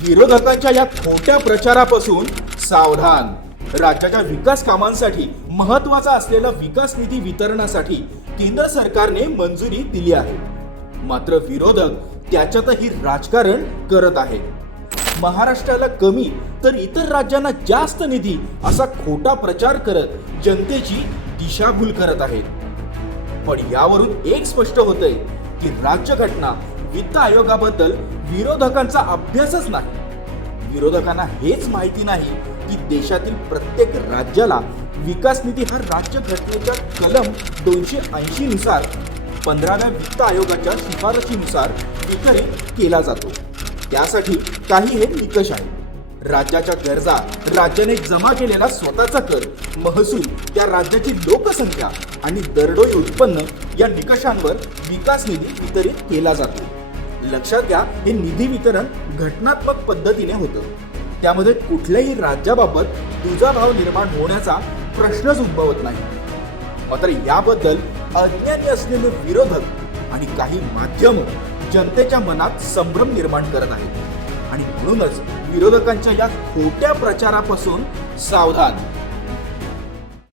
विरोधकांच्या या खोट्या प्रचारापासून सावधान. राज्याच्या विकास कामांसाठी महत्त्वाचा असलेला विकास निधी वितरणासाठी केंद्र सरकारने मंजुरी दिली आहे. मात्र विरोधक त्याच्यातही राजकारण करत आहेत. महाराष्ट्राला कमी तर इतर राज्यांना जास्त निधी असा खोटा प्रचार करत जनतेची दिशाभूल करत आहेत. पण यावरून एक स्पष्ट होतंय की राज्यघटना वित्त आयोगाबद्दल विरोधकांचा अभ्यासच नाही. विरोधकांना हेच माहिती नाही की देशातील प्रत्येक राज्याला विकास निधी हा राज्य घटनेच्या कलम दोनशे ऐंशी नुसार पंधराव्या वित्त आयोगाच्या शिफारशीनुसार वितरित केला जातो. त्यासाठी काही हे निकष आहेत. राज्याच्या गरजा राज्याने जमा केलेला स्वतःचा कर महसूल त्या राज्याची लोकसंख्या आणि दरडोई उत्पन्न या निकषांवर विकास निधी वितरित केला जातो. लक्षात घ्या हे निधी वितरण घटनात्मक पद्धतीने होतं. त्यामध्ये कुठल्याही राज्याबाबत दुजाभाव निर्माण होण्याचा प्रश्नच उद्भवत नाही. मात्र याबद्दल अज्ञानी असलेले विरोधक आणि काही माध्यम जनतेच्या मनात संभ्रम निर्माण करत आहेत. आणि म्हणूनच विरोधकांच्या या खोट्या प्रचारापासून सावधान.